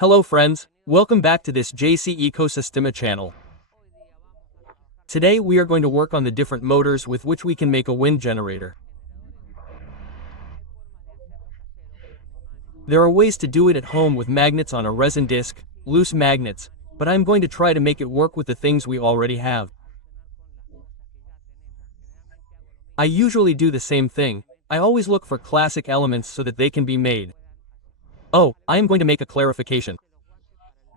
Hello friends, welcome back to this JC Ecosistema channel. Today we are going to work on the different motors with which we can make a wind generator. There are ways to do it at home with magnets on a resin disc, loose magnets, but I'm going to try to make it work with the things we already have. I usually do the same thing. I always look for classic elements so that they can be made. Oh, I am going to make a clarification.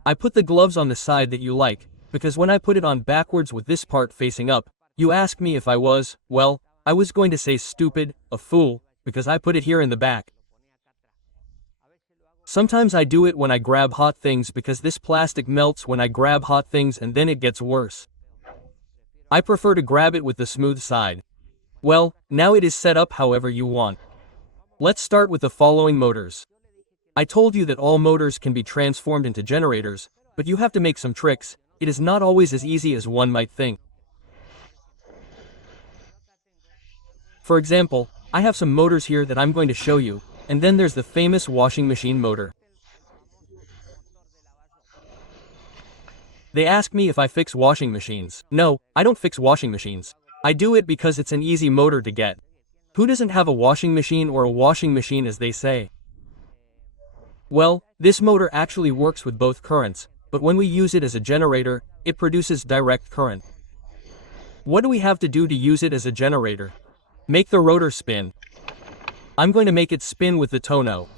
I put the gloves on the side that you like, because when I put it on backwards with this part facing up, you asked me if I was, well, I was going to say stupid, a fool, because I put it here in the back. Sometimes I do it when I grab hot things because this plastic melts when I grab hot things and then it gets worse. I prefer to grab it with the smooth side. Well, now it is set up however you want. Let's start with the following motors. I told you that all motors can be transformed into generators, but you have to make some tricks. It is not always as easy as one might think. For example, I have some motors here that I'm going to show you, and then there's the famous washing machine motor. They ask me if I fix washing machines. No, I don't fix washing machines. I do it because it's an easy motor to get. Who doesn't have a washing machine or a washing machine as they say? Well, this motor actually works with both currents, but when we use it as a generator, it produces direct current. What do we have to do to use it as a generator? Make the rotor spin. I'm going to make it spin with the tonneau.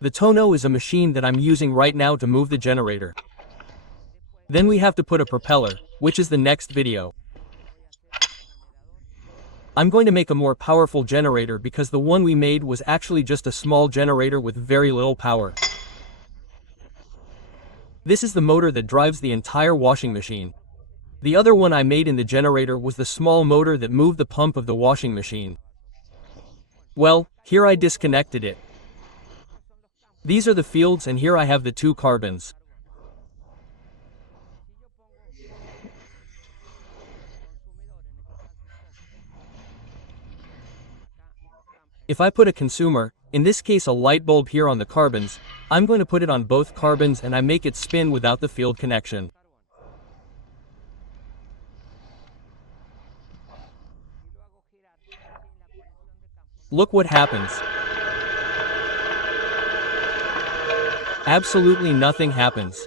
The tonneau is a machine that I'm using right now to move the generator. Then we have to put a propeller, which is the next video. I'm going to make a more powerful generator because the one we made was actually just a small generator with very little power. This is the motor that drives the entire washing machine. The other one I made in the generator was the small motor that moved the pump of the washing machine. Well, here I disconnected it. These are the fields and here I have the two carbons. If I put a consumer, in this case a light bulb here on the carbons, I'm going to put it on both carbons and I make it spin without the field connection. Look what happens. Absolutely nothing happens.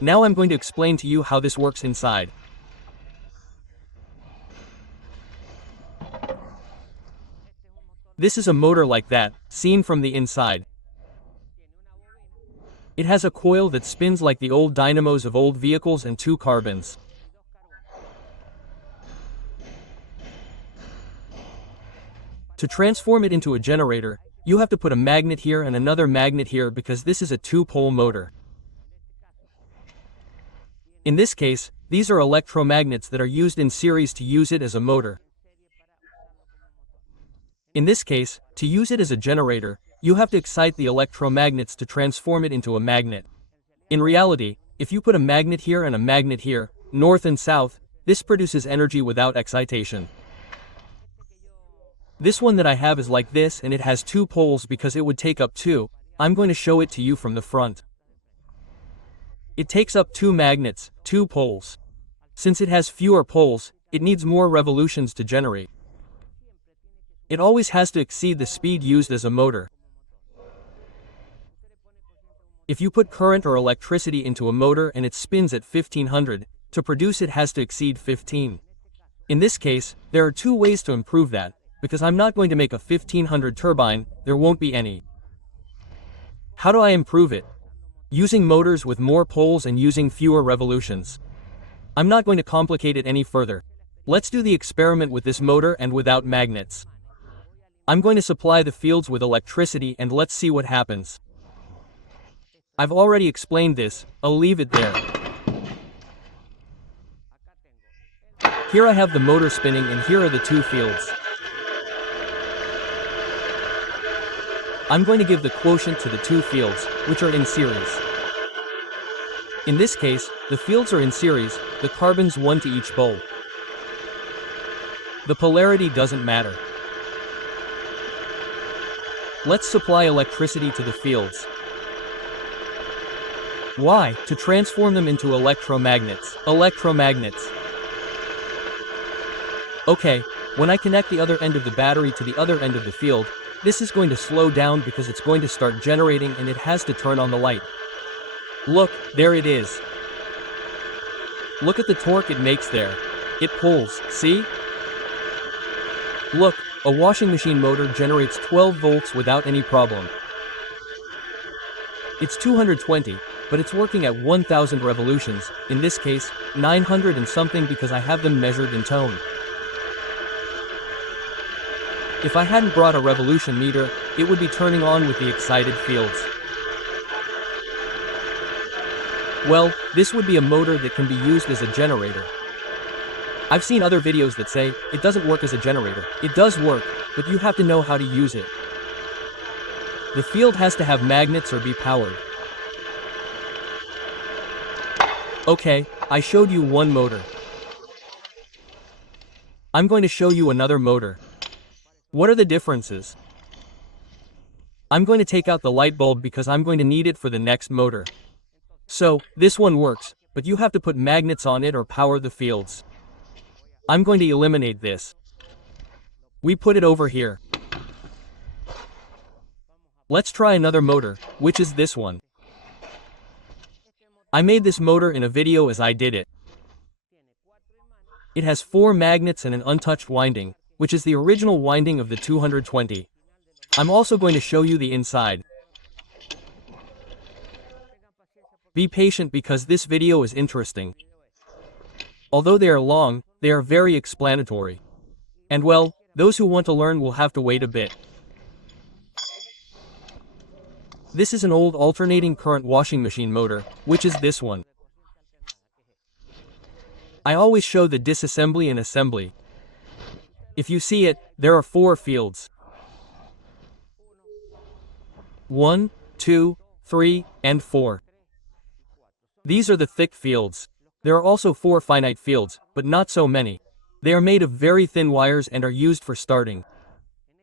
Now I'm going to explain to you how this works inside. This is a motor like that, seen from the inside. It has a coil that spins like the old dynamos of old vehicles and two carbons. To transform it into a generator, you have to put a magnet here and another magnet here because this is a two-pole motor. In this case, these are electromagnets that are used in series to use it as a motor. In this case, to use it as a generator, you have to excite the electromagnets to transform it into a magnet. In reality, if you put a magnet here and a magnet here, north and south, this produces energy without excitation. This one that I have is like this and it has two poles because it would take up two. I'm going to show it to you from the front. It takes up two magnets, two poles. Since it has fewer poles, it needs more revolutions to generate. It always has to exceed the speed used as a motor. If you put current or electricity into a motor and it spins at 1500, to produce it has to exceed 15. In this case, there are two ways to improve that, because I'm not going to make a 1500 turbine, there won't be any. How do I improve it? Using motors with more poles and using fewer revolutions. I'm not going to complicate it any further. Let's do the experiment with this motor and without magnets. I'm going to supply the fields with electricity and let's see what happens. I've already explained this, I'll leave it there. Here I have the motor spinning and here are the two fields. I'm going to give the quotient to the two fields, which are in series. In this case, the fields are in series, the carbons one to each pole. The polarity doesn't matter. Let's supply electricity to the fields. Why? To transform them into electromagnets. Electromagnets. Okay, when I connect the other end of the battery to the other end of the field, this is going to slow down because it's going to start generating and it has to turn on the light. Look, there it is. Look at the torque it makes there. It pulls, see? Look, a washing machine motor generates 12 volts without any problem. It's 220, but it's working at 1000 revolutions, in this case, 900 and something because I have them measured in tone. If I hadn't brought a revolution meter, it would be turning on with the excited fields. Well, this would be a motor that can be used as a generator. I've seen other videos that say, it doesn't work as a generator. It does work, but you have to know how to use it. The field has to have magnets or be powered. Okay, I showed you one motor. I'm going to show you another motor. What are the differences? I'm going to take out the light bulb because I'm going to need it for the next motor. So, this one works, but you have to put magnets on it or power the fields. I'm going to eliminate this. We put it over here. Let's try another motor, which is this one. I made this motor in a video as I did it. It has 4 magnets and an untouched winding, which is the original winding of the 220. I'm also going to show you the inside. Be patient because this video is interesting. Although they are long, they are very explanatory. And well, those who want to learn will have to wait a bit. This is an old alternating current washing machine motor, which is this one. I always show the disassembly and assembly. If you see it, there are 4 fields. 1, 2, 3, and 4. These are the thick fields. There are also 4 finite fields, but not so many. They are made of very thin wires and are used for starting.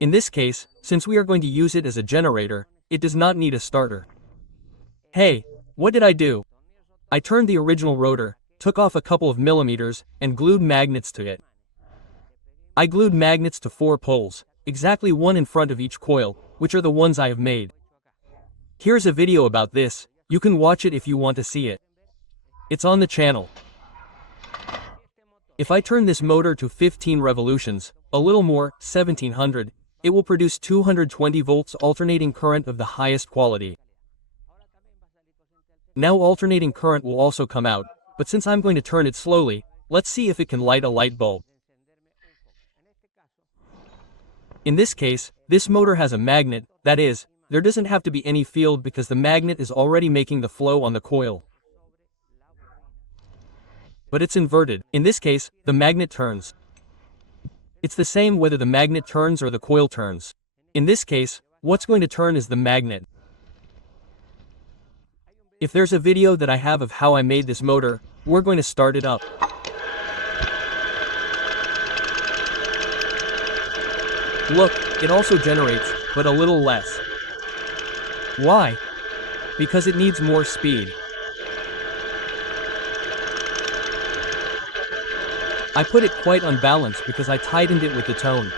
In this case, since we are going to use it as a generator, it does not need a starter. Hey, what did I do? I turned the original rotor, took off a couple of millimeters, and glued magnets to it. I glued magnets to 4 poles, exactly 1 in front of each coil, which are the ones I have made. Here's a video about this. You can watch it if you want to see it. It's on the channel. If I turn this motor to 15 revolutions, a little more, 1700, it will produce 220 volts alternating current of the highest quality. Now alternating current will also come out, but since I'm going to turn it slowly, let's see if it can light a light bulb. In this case, this motor has a magnet, that is, there doesn't have to be any field because the magnet is already making the flow on the coil. But it's inverted. In this case, the magnet turns. It's the same whether the magnet turns or the coil turns. In this case, what's going to turn is the magnet. If there's a video that I have of how I made this motor, we're going to start it up. Look, it also generates, but a little less. Why? Because it needs more speed. I put it quite unbalanced because I tightened it with the tone.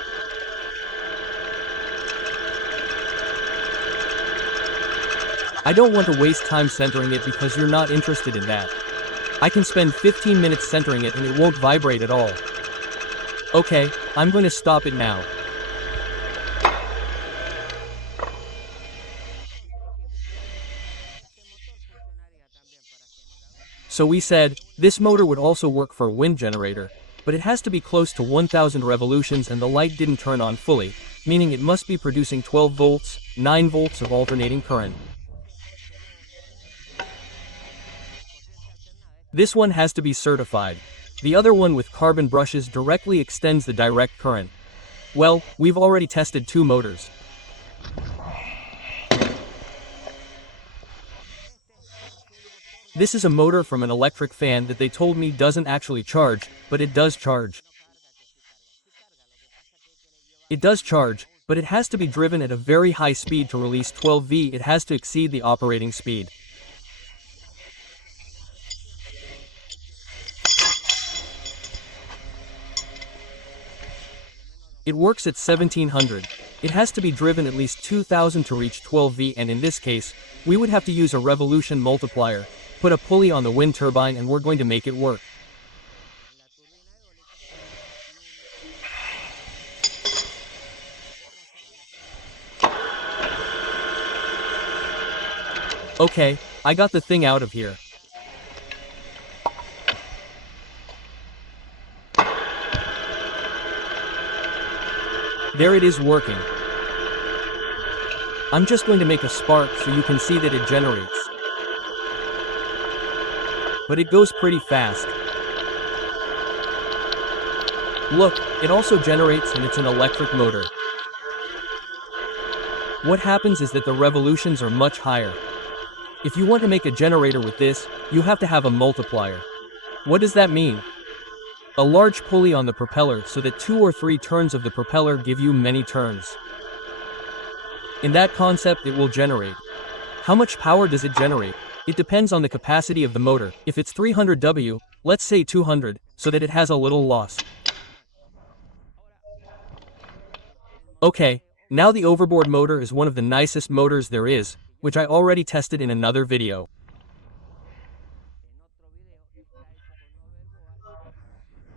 I don't want to waste time centering it because you're not interested in that. I can spend 15 minutes centering it and it won't vibrate at all. Okay, I'm going to stop it now. So we said, this motor would also work for a wind generator, but it has to be close to 1000 revolutions and the light didn't turn on fully, meaning it must be producing 12 volts, 9 volts of alternating current. This one has to be certified. The other one with carbon brushes directly extends the direct current. Well, we've already tested 2 motors. This is a motor from an electric fan that they told me doesn't actually charge, but it does charge. It does charge, but it has to be driven at a very high speed to release 12V. It has to exceed the operating speed. It works at 1700. It has to be driven at least 2000 to reach 12V, and in this case, we would have to use a revolution multiplier, put a pulley on the wind turbine, and we're going to make it work. Okay, I got the thing out of here. There it is working. I'm just going to make a spark so you can see that it generates. But it goes pretty fast. Look, it also generates, and it's an electric motor. What happens is that the revolutions are much higher. If you want to make a generator with this, you have to have a multiplier. What does that mean? A large pulley on the propeller so that 2 or 3 turns of the propeller give you many turns. In that concept, it will generate. How much power does it generate? It depends on the capacity of the motor. If it's 300 W, let's say 200, so that it has a little loss. Okay, now the overboard motor is one of the nicest motors there is, which I already tested in another video.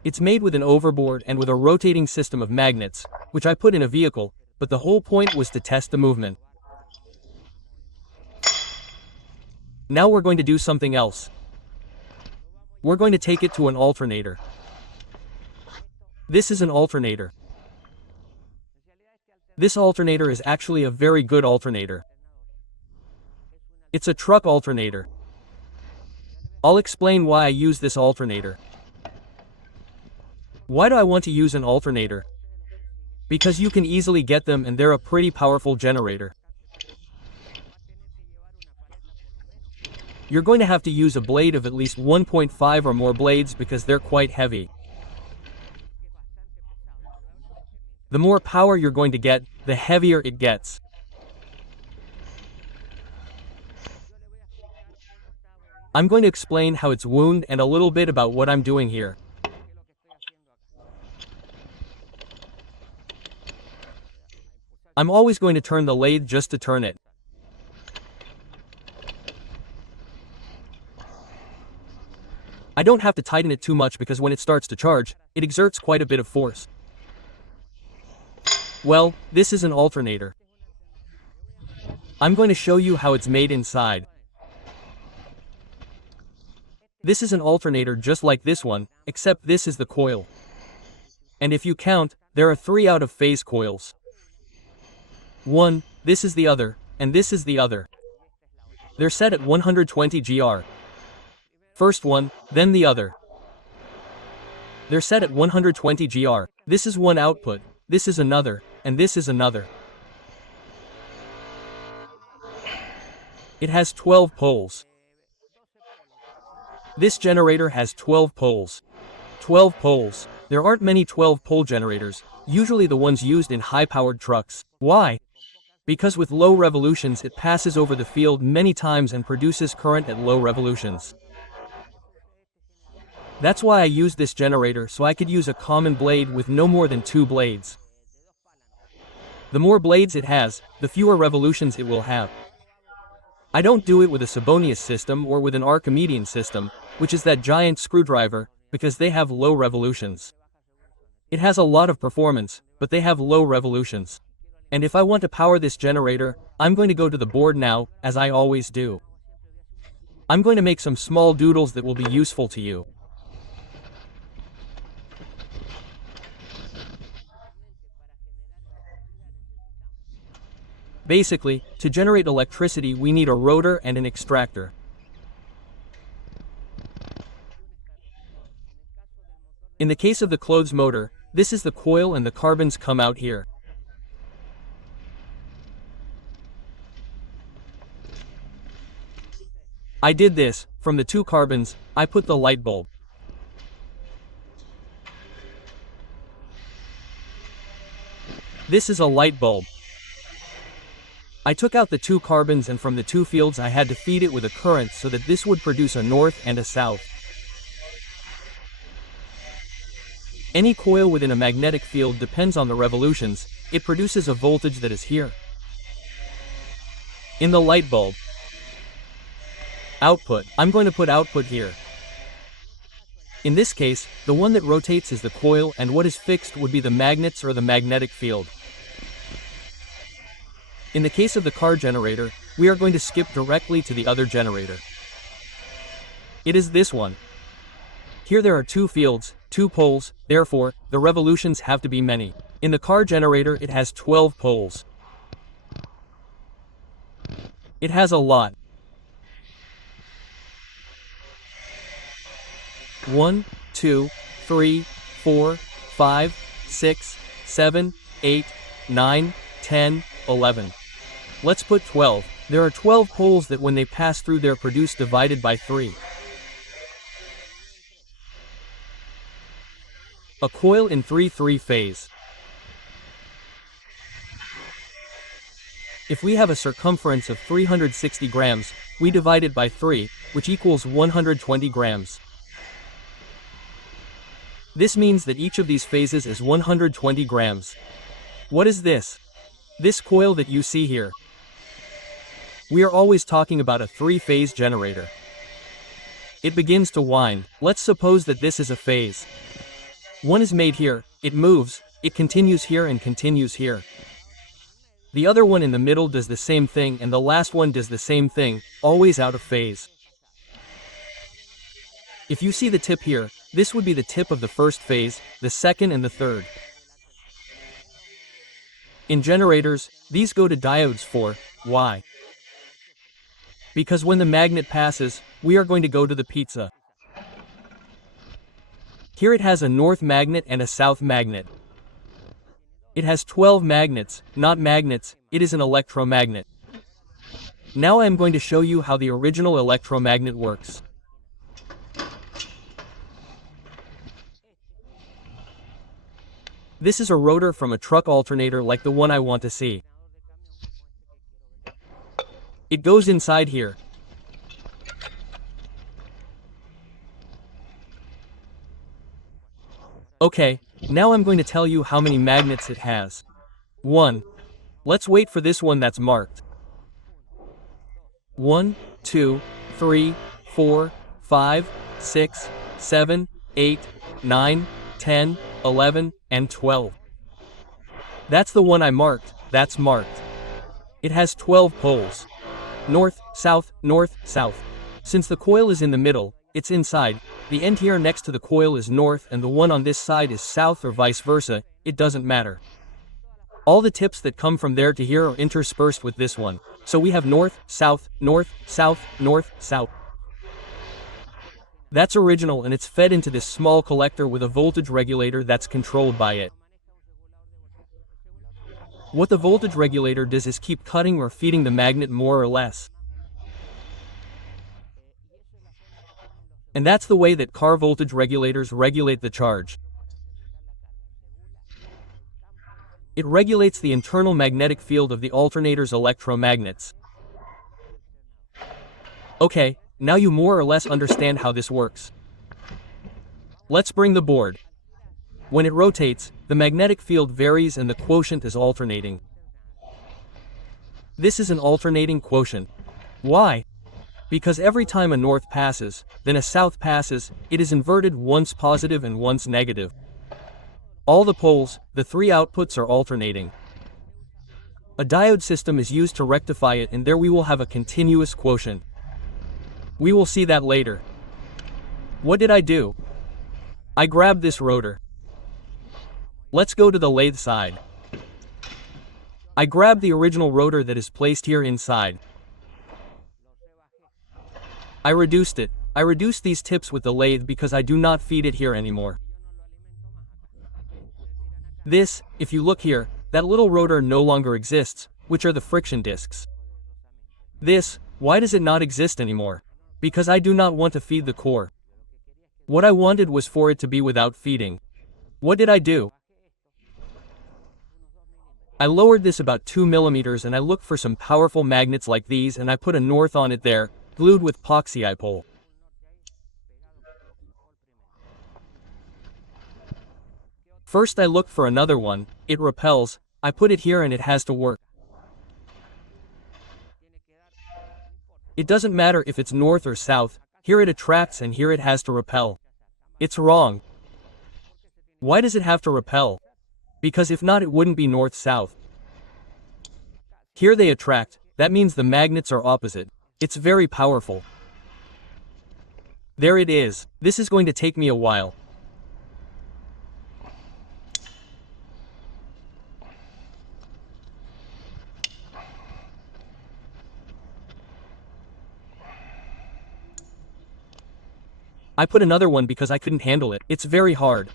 It's made with an overboard and with a rotating system of magnets, which I put in a vehicle, but the whole point was to test the movement. Now we're going to do something else. We're going to take it to an alternator. This is an alternator. This alternator is actually a very good alternator. It's a truck alternator. I'll explain why I use this alternator. Why do I want to use an alternator? Because you can easily get them, and they're a pretty powerful generator. You're going to have to use a blade of at least 1.5 or more blades because they're quite heavy. The more power you're going to get, the heavier it gets. I'm going to explain how it's wound and a little bit about what I'm doing here. I'm always going to turn the lathe just to turn it. I don't have to tighten it too much because when it starts to charge, it exerts quite a bit of force. Well, this is an alternator. I'm going to show you how it's made inside. This is an alternator just like this one, except this is the coil. And if you count, there are 3 out-of-phase coils. One, this is the other, and this is the other. They're set at 120 GR. First one, then the other. They're set at 120 GR. This is one output, this is another, and this is another. It has 12 poles. This generator has 12 poles. 12 poles. There aren't many 12-pole generators, usually the ones used in high-powered trucks. Why? Because with low revolutions it passes over the field many times and produces current at low revolutions. That's why I use this generator, so I could use a common blade with no more than 2 blades. The more blades it has, the fewer revolutions it will have. I don't do it with a Sabonius system or with an Archimedean system, which is that giant screwdriver, because they have low revolutions. It has a lot of performance, but they have low revolutions. And if I want to power this generator, I'm going to go to the board now, as I always do. I'm going to make some small doodles that will be useful to you. Basically, to generate electricity we need a rotor and an extractor. In the case of the clothes motor, this is the coil and the carbons come out here. I did this, from the 2 carbons, I put the light bulb. This is a light bulb. I took out the 2 carbons, and from the 2 fields I had to feed it with a current so that this would produce a north and a south. Any coil within a magnetic field depends on the revolutions. It produces a voltage that is here. In the light bulb. Output. I'm going to put output here. In this case, the one that rotates is the coil, and what is fixed would be the magnets or the magnetic field. In the case of the car generator, we are going to skip directly to the other generator. It is this one. Here there are 2 fields, 2 poles, therefore, the revolutions have to be many. In the car generator it has 12 poles. It has a lot. 1, 2, 3, 4, 5, 6, 7, 8, 9, 10, 11. Let's put 12. There are 12 poles that when they pass through they're produced divided by 3. A coil in 3-3 phase. If we have a circumference of 360 grams, we divide it by 3, which equals 120 grams. This means that each of these phases is 120 grams. What is this? This coil that you see here. We are always talking about a 3-phase generator. It begins to wind. Let's suppose that this is a phase. One is made here, it moves, it continues here and continues here. The other one in the middle does the same thing, and the last one does the same thing, always out of phase. If you see the tip here, this would be the tip of the first phase, the second and the third. In generators, these go to diodes for, why? Because when the magnet passes, we are going to go to the pizza. Here it has a north magnet and a south magnet. It has 12 magnets, not magnets, it is an electromagnet. Now I am going to show you how the original electromagnet works. This is a rotor from a truck alternator like the one I want to see. It goes inside here. Okay, now I'm going to tell you how many magnets it has. 1. Let's wait for this one that's marked. 1, 2, 3, 4, 5, 6, 7, 8, 9, 10, 11, and 12. That's the one I marked, that's marked. It has 12 poles. North, south, north, south. Since the coil is in the middle, it's inside. The end here next to the coil is north and the one on this side is south or vice versa, it doesn't matter. All the tips that come from there to here are interspersed with this one. So we have north, south, north, south, north, south. That's original and it's fed into this small collector with a voltage regulator that's controlled by it. What the voltage regulator does is keep cutting or feeding the magnet more or less. And that's the way that car voltage regulators regulate the charge. It regulates the internal magnetic field of the alternator's electromagnets. Okay, now you more or less understand how this works. Let's bring the board. When it rotates, the magnetic field varies and the quotient is alternating. This is an alternating quotient. Why? Because every time a north passes, then a south passes, it is inverted, once positive and once negative. All the poles, the 3 outputs, are alternating. A diode system is used to rectify it, and there we will have a continuous quotient. We will see that later. What did I do? I grabbed this rotor. Let's go to the lathe side. I grabbed the original rotor that is placed here inside. I reduced it. I reduced these tips with the lathe because I do not feed it here anymore. This, if you look here, that little rotor no longer exists, which are the friction discs. This, why does it not exist anymore? Because I do not want to feed the core. What I wanted was for it to be without feeding. What did I do? I lowered this about 2 millimeters and I looked for some powerful magnets like these and I put a north on it there, glued with epoxy I pull. First I look for another one, it repels, I put it here and it has to work. It doesn't matter if it's north or south, here it attracts and here it has to repel. It's wrong. Why does it have to repel? Because if not it wouldn't be north-south. Here they attract, that means the magnets are opposite. It's very powerful. There it is. This is going to take me a while. I put another one because I couldn't handle it. It's very hard.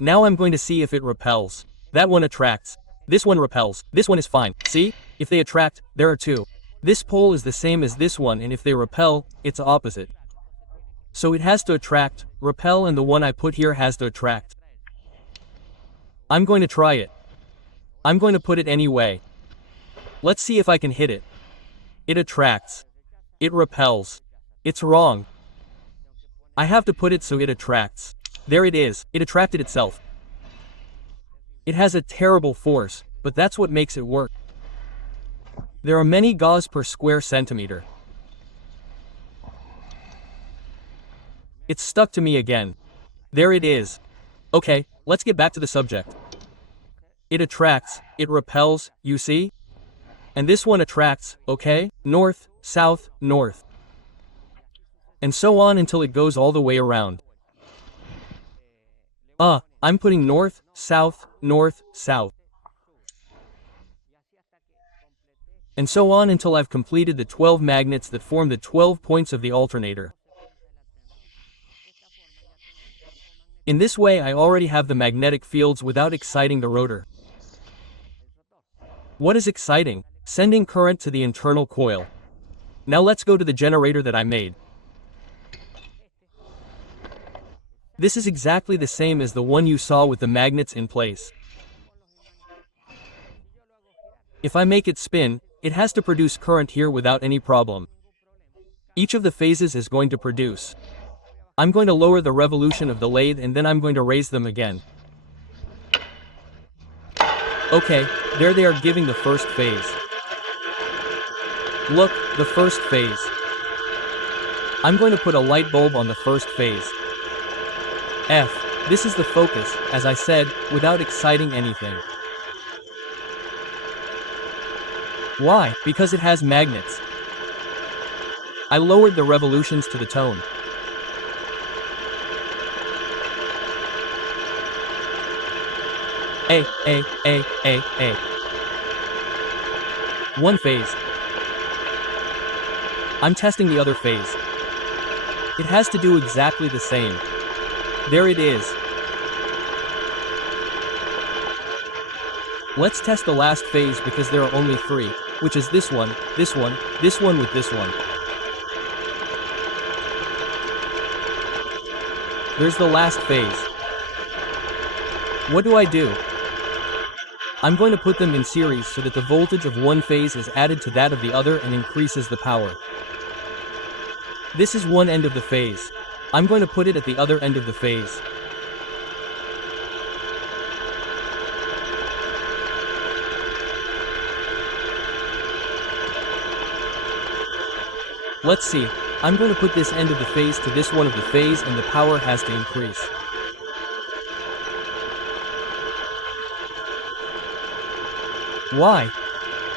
Now I'm going to see if it repels. That one attracts. This one repels. This one is fine. See? If they attract, there are two. This pole is the same as this one and if they repel, it's opposite. So it has to attract, repel, and the one I put here has to attract. I'm going to try it. I'm going to put it anyway. Let's see if I can hit it. It attracts. It repels. It's wrong. I have to put it so it attracts. There it is. It attracted itself. It has a terrible force, but that's what makes it work. There are many gauss per square centimeter. It's stuck to me again. There it is. Okay, let's get back to the subject. It attracts, it repels, you see? And this one attracts, okay? North, south, north. And so on until it goes all the way around. I'm putting north, south, north, south. And so on until I've completed the 12 magnets that form the 12 points of the alternator. In this way I already have the magnetic fields without exciting the rotor. What is exciting? Sending current to the internal coil. Now let's go to the generator that I made. This is exactly the same as the one you saw with the magnets in place. If I make it spin, it has to produce current here without any problem. Each of the phases is going to produce. I'm going to lower the revolution of the lathe and then I'm going to raise them again. Okay, there they are giving the first phase. Look, the first phase. I'm going to put a light bulb on the first phase. This is the focus, as I said, without exciting anything. Why? Because it has magnets. I lowered the revolutions to the tone. One phase. I'm testing the other phase. It has to do exactly the same. There it is. Let's test the last phase because there are only 3, which is this one, this one, this one with this one. There's the last phase. What do? I'm going to put them in series so that the voltage of one phase is added to that of the other and increases the power. This is one end of the phase. I'm going to put it at the other end of the phase. Let's see. I'm going to put this end of the phase to this one of the phase and the power has to increase. Why?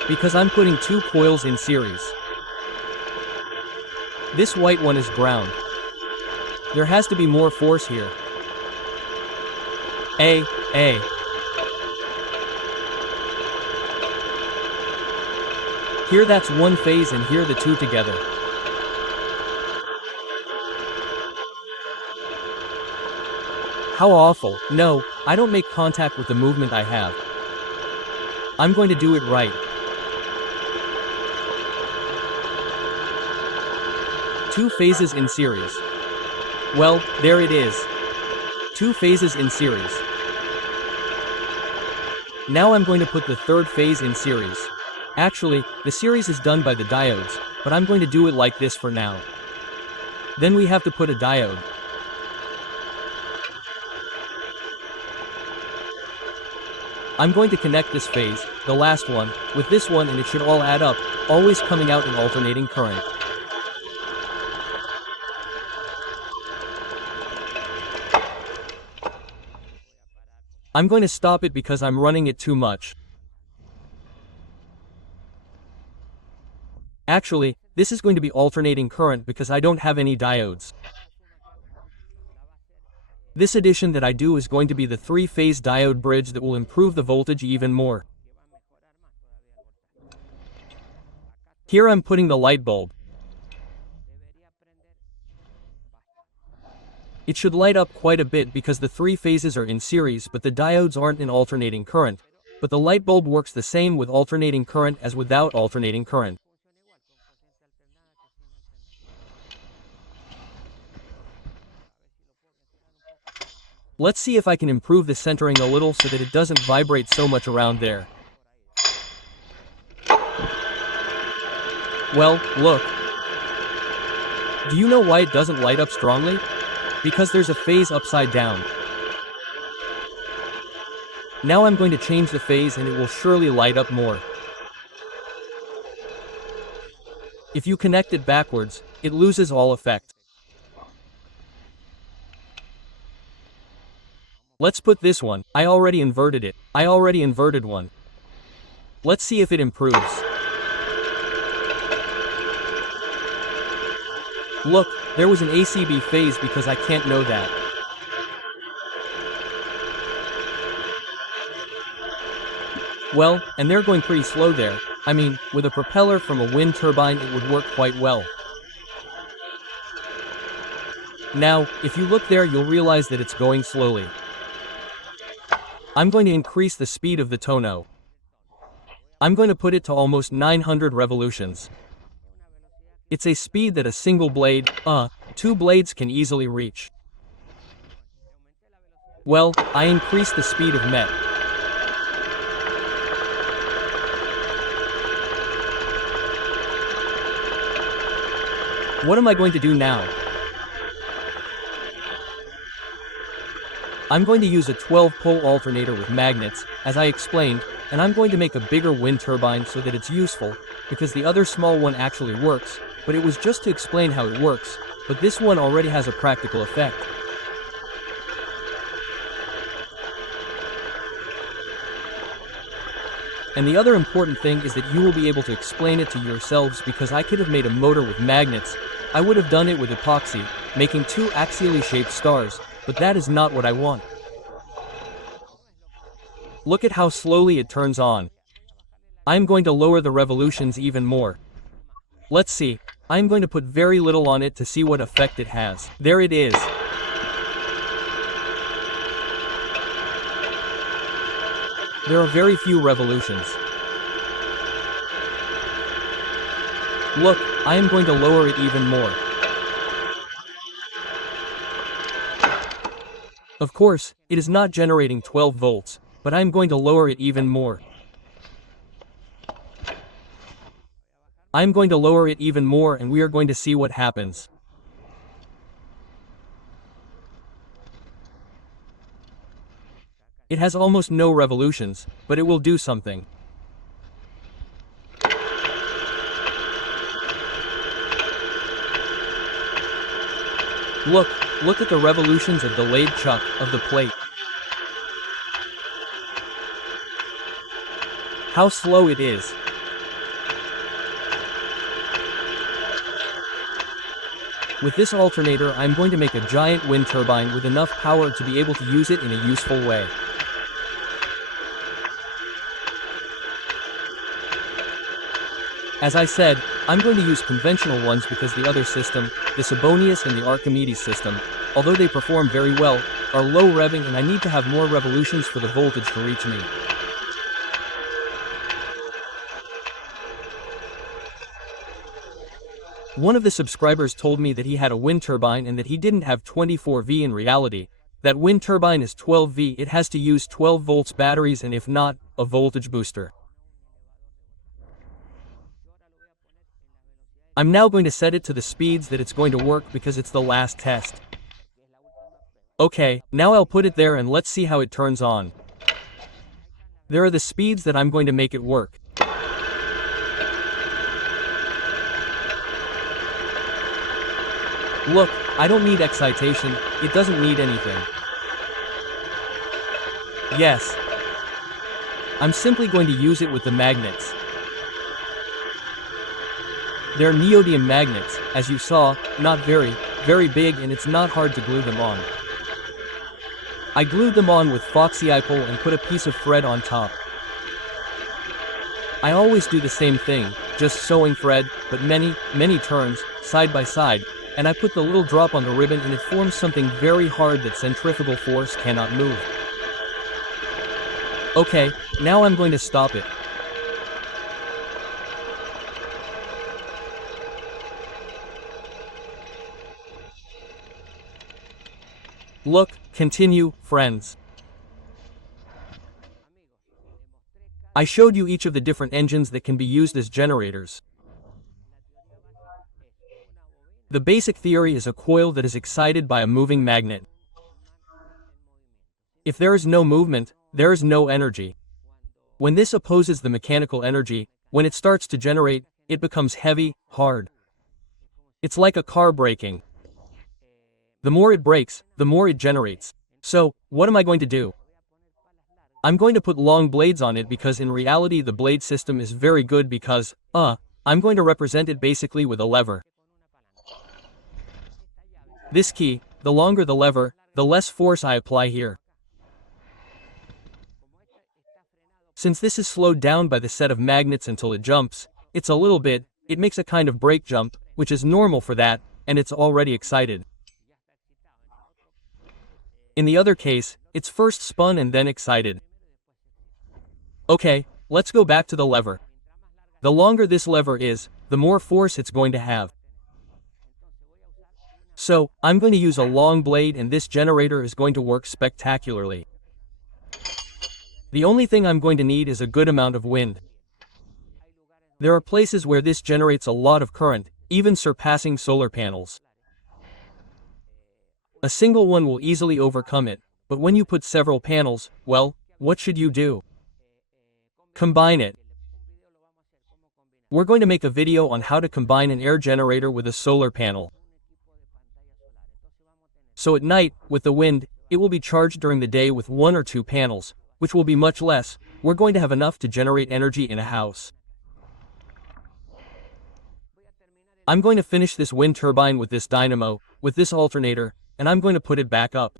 Because I'm putting 2 coils in series. This white one is ground. There has to be more force here. Here that's one phase and here the 2 together. How awful. No, I don't make contact with the movement I have. I'm going to do it right. 2 phases in series. Well, there it is. 2 phases in series. Now I'm going to put the third phase in series. Actually, the series is done by the diodes, but I'm going to do it like this for now. Then we have to put a diode. I'm going to connect this phase, the last one, with this one, and it should all add up, always coming out in alternating current. I'm going to stop it because I'm running it too much. Actually, this is going to be alternating current because I don't have any diodes. This addition that I do is going to be the 3-phase diode bridge that will improve the voltage even more. Here I'm putting the light bulb. It should light up quite a bit because the 3 phases are in series, but the diodes aren't in alternating current. But the light bulb works the same with alternating current as without alternating current. Let's see if I can improve the centering a little so that it doesn't vibrate so much around there. Well, look. Do you know why it doesn't light up strongly? Because there's a phase upside down. Now I'm going to change the phase and it will surely light up more. If you connect it backwards, it loses all effect. Let's put this one. I already inverted it. I already inverted one. Let's see if it improves. Look, there was an ACB phase because I can't know that. Well, and they're going pretty slow there. I mean, with a propeller from a wind turbine it would work quite well. Now, if you look there you'll realize that it's going slowly. I'm going to increase the speed of the tonneau. I'm going to put it to almost 900 revolutions. It's a speed that a single blade, 2 blades can easily reach. Well, I increased the speed of MET. What am I going to do now? I'm going to use a 12-pole alternator with magnets, as I explained, and I'm going to make a bigger wind turbine so that it's useful, because the other small one actually works, but it was just to explain how it works, but this one already has a practical effect. And the other important thing is that you will be able to explain it to yourselves because I could have made a motor with magnets. I would have done it with epoxy, making 2 axially shaped stars, but that is not what I want. Look at how slowly it turns on. I'm going to lower the revolutions even more. Let's see. I'm going to put very little on it to see what effect it has. There it is. There are very few revolutions. Look, I am going to lower it even more. Of course, it is not generating 12 volts, but I am going to lower it even more. I am going to lower it even more and we are going to see what happens. It has almost no revolutions, but it will do something. Look at the revolutions of delayed chuck of the plate. How slow it is. With this alternator, I'm going to make a giant wind turbine with enough power to be able to use it in a useful way. As I said, I'm going to use conventional ones because the other system, the Sibonius and the Archimedes system, although they perform very well, are low revving and I need to have more revolutions for the voltage to reach me. One of the subscribers told me that he had a wind turbine and that he didn't have 24V in reality. That wind turbine is 12V, it has to use 12 volts batteries and if not, a voltage booster. I'm now going to set it to the speeds that it's going to work because it's the last test. Okay, now I'll put it there and let's see how it turns on. There are the speeds that I'm going to make it work. Look, I don't need excitation, it doesn't need anything. Yes. I'm simply going to use it with the magnets. They're neodymium magnets, as you saw, not very big and it's not hard to glue them on. I glued them on with Foxy-Ipol and put a piece of thread on top. I always do the same thing, just sewing thread, but many turns, side by side, and I put the little drop on the ribbon and it forms something very hard that centrifugal force cannot move. Okay, now I'm going to stop it. Look, continue, friends. I showed you each of the different engines that can be used as generators. The basic theory is a coil that is excited by a moving magnet. If there is no movement, there is no energy. When this opposes the mechanical energy, when it starts to generate, it becomes heavy, hard. It's like a car braking. The more it brakes, the more it generates. So, what am I going to do? I'm going to put long blades on it because in reality the blade system is very good because, I'm going to represent it basically with a lever. This key, the longer the lever, the less force I apply here. Since this is slowed down by the set of magnets until it jumps, it makes a kind of brake jump, which is normal for that, and it's already excited. In the other case, it's first spun and then excited. Okay, let's go back to the lever. The longer this lever is, the more force it's going to have. So, I'm going to use a long blade and this generator is going to work spectacularly. The only thing I'm going to need is a good amount of wind. There are places where this generates a lot of current, even surpassing solar panels. A single one will easily overcome it, but when you put several panels, well, what should you do? Combine it. We're going to make a video on how to combine an air generator with a solar panel. So at night, with the wind, it will be charged during the day with 1 or 2 panels, which will be much less. We're going to have enough to generate energy in a house. I'm going to finish this wind turbine with this dynamo, with this alternator, and I'm going to put it back up.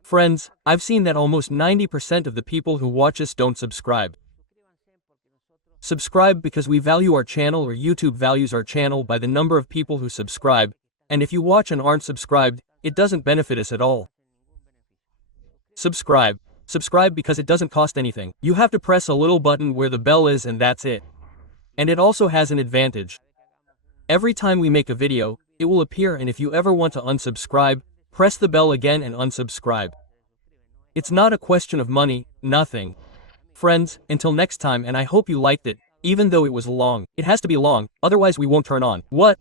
Friends, I've seen that almost 90% of the people who watch us don't subscribe. Subscribe because we value our channel, or YouTube values our channel by the number of people who subscribe, and if you watch and aren't subscribed, it doesn't benefit us at all. Subscribe. Subscribe because it doesn't cost anything. You have to press a little button where the bell is and that's it. And it also has an advantage. Every time we make a video, it will appear, and if you ever want to unsubscribe, press the bell again and unsubscribe. It's not a question of money, nothing. Friends, until next time, and I hope you liked it, even though it was long. It has to be long, otherwise we won't turn on. What?